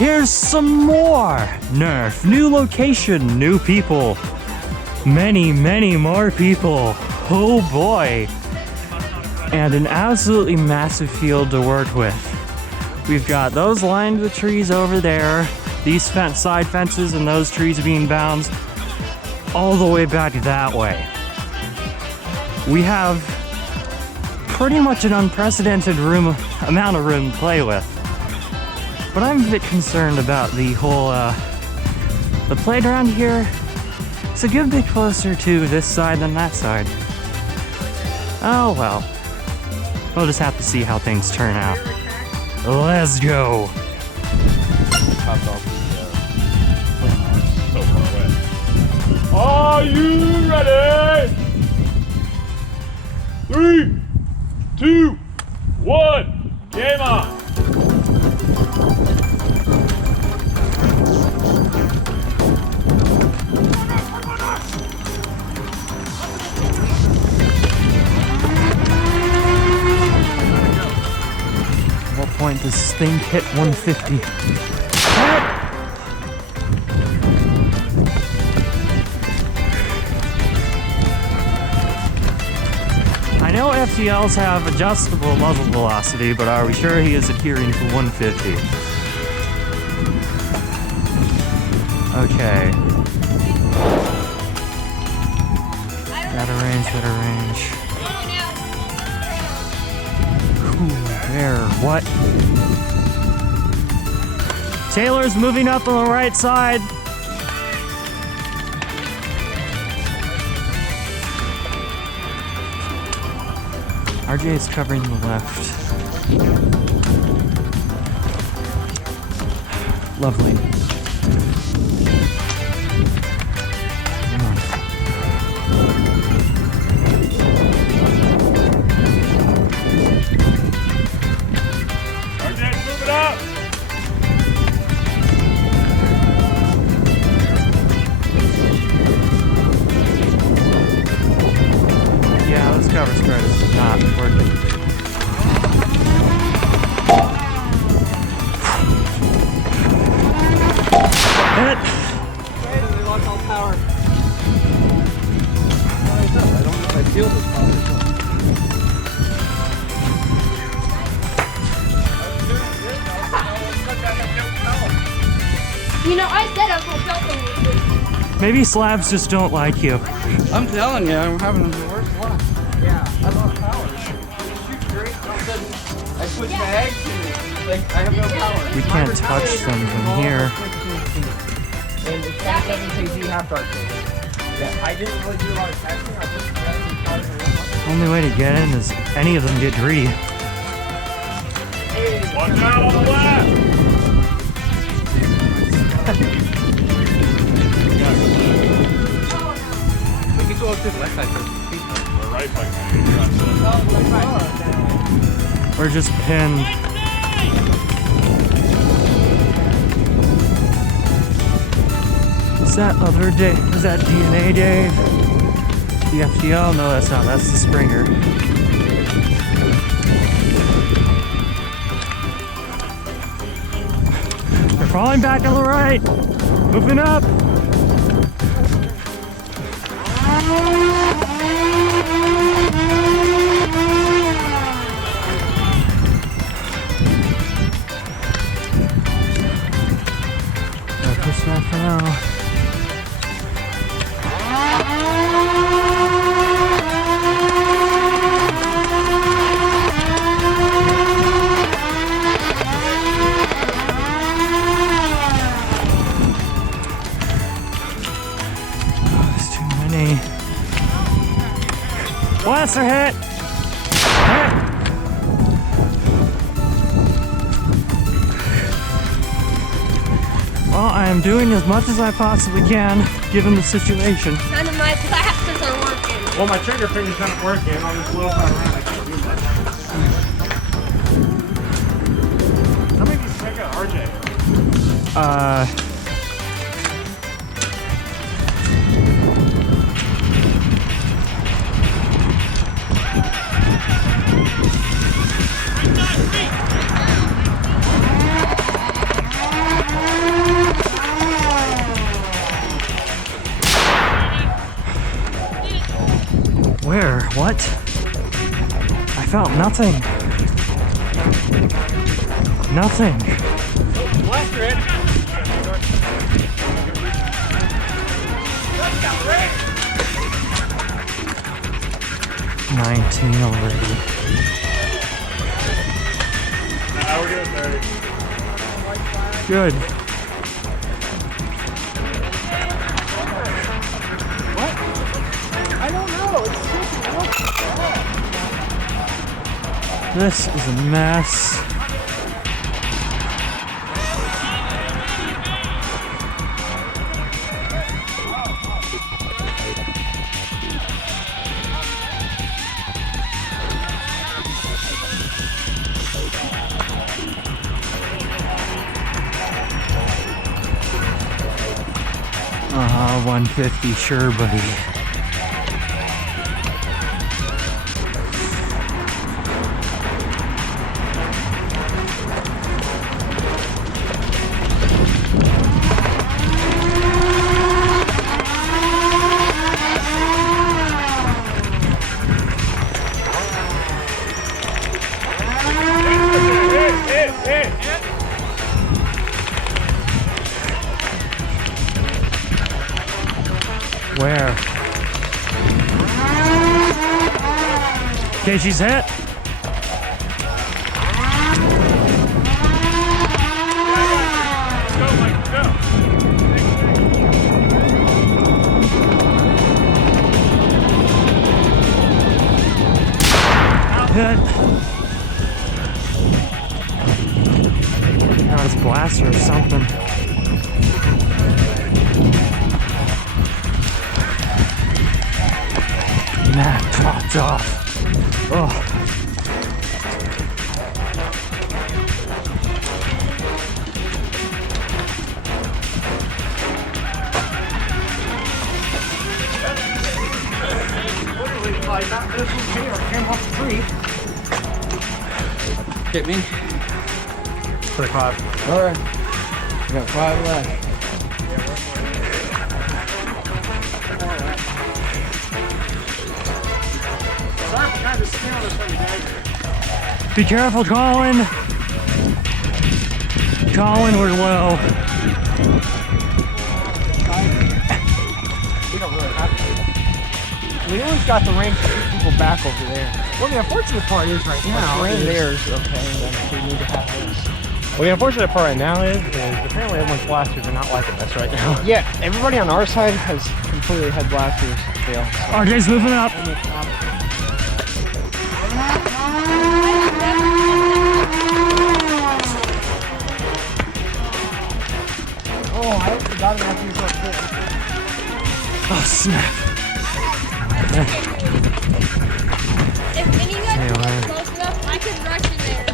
Here's some more Nerf. New location, new people. Many, many more people. Oh boy. And an absolutely massive field to work with. We've got those lined with trees over there, these side fences and those trees being bounced all the way back that way. We have pretty much an unprecedented amount of room to play with. But I'm a bit concerned about the whole, the playground here. It's a good bit closer to this side than that side. Oh well. We'll just have to see how things turn out. Let's go. So far away. Are you ready? 3, 2, 1, game on. What point does this thing hit 150? I know FTLs have adjustable muzzle velocity, but are we sure he is adhering to 150? Okay. Better range, better range. There, what? Taylor's moving up on the right side. RJ's covering the left. Lovely. Cover spread is not working. Hit! They lost all power. I don't know if I feel this power. You know, I said I was gonna tell them. Maybe slabs just don't like you. I'm telling you, I'm having the worst luck. Yeah, I lost power. Shoot great, all of a sudden I switch bags and like I have no power. We can't touch them from here. And it's got 7 kg half dark. Yeah, I didn't really do a lot of testing. I just got some Only way to get in is any of them get greedy. Watch out on the left! We can go up to the left side first. Right back. We're just pinned. Is that other day? Is that DNA Dave? The FTL? No, that's not. That's the Springer. They're falling back on the right. Moving up. Push that for now. Oh, there's too many. Blaster hit! Hit! Well, I am doing as much as I possibly can, given the situation. None of my blasters are working. Well, my trigger finger's not working. I'll just blow around. I can't do much. How many of these check out RJ? What? I felt nothing. Nothing. Blaster it. 19 already. Now we're doing 30. Good. I don't know. It's This is a mess. Uh-huh, 150, sure, buddy. Where? Okay, she's hit. Go, Mike, go. Hit. Now it's blaster or something. That dropped off. Oh. Hit me. 35. Alright. We got 5 left. Sorry for kind of stealing this from you guys. Be careful, Colin. Colin, we're low. We don't really have to. We always got the range to keep people back over there. Well, the unfortunate part is right now. The range there is okay, then we need to have this. Well, the unfortunate part right now is apparently everyone's blasters are not liking this right now. Yeah, everybody on our side has completely had blasters fail. RJ's moving up. Oh, I forgot about these real quick. Oh, snap. If any of you guys get close enough, I could rush in there.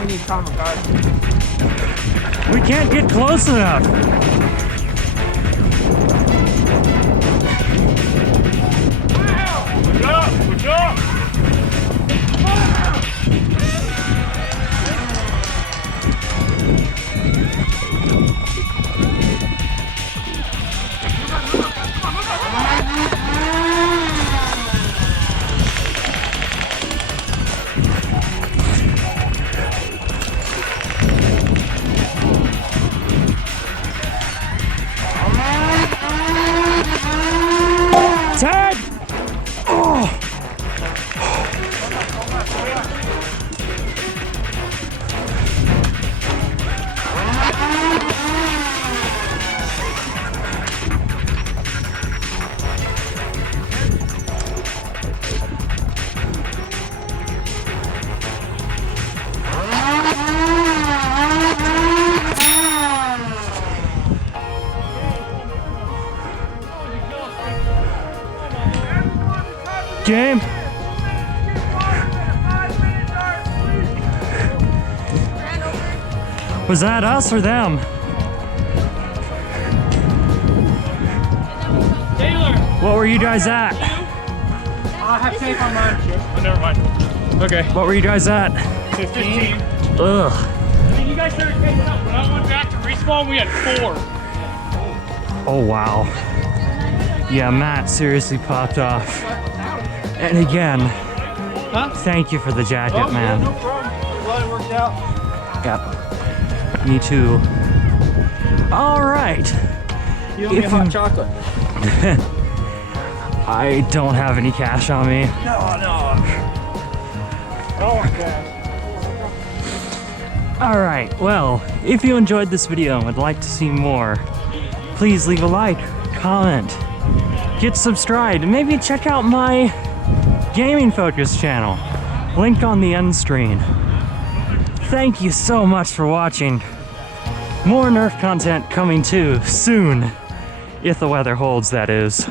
We need kamikaze. We can't get close enough. Good job, good job. Ted! Oh! Game. Was that us or them? Taylor! What were you guys at? I have tape on mine. Oh, never mind. Okay. What were you guys at? 15. Ugh. And then you guys started catching up. When I went back to respawn, we had 4. Oh, wow. Yeah, Matt seriously popped off. And again, thank you for the jacket, man. No problem. Glad it worked out. Yep. Me too. All right. You owe me a hot chocolate. I don't have any cash on me. No. Oh, okay. All right, well, if you enjoyed this video and would like to see more, please leave a like, comment, get subscribed, and maybe check out my gaming focus channel. Link on the end screen. Thank you so much for watching. More Nerf content coming too soon, if the weather holds, that is.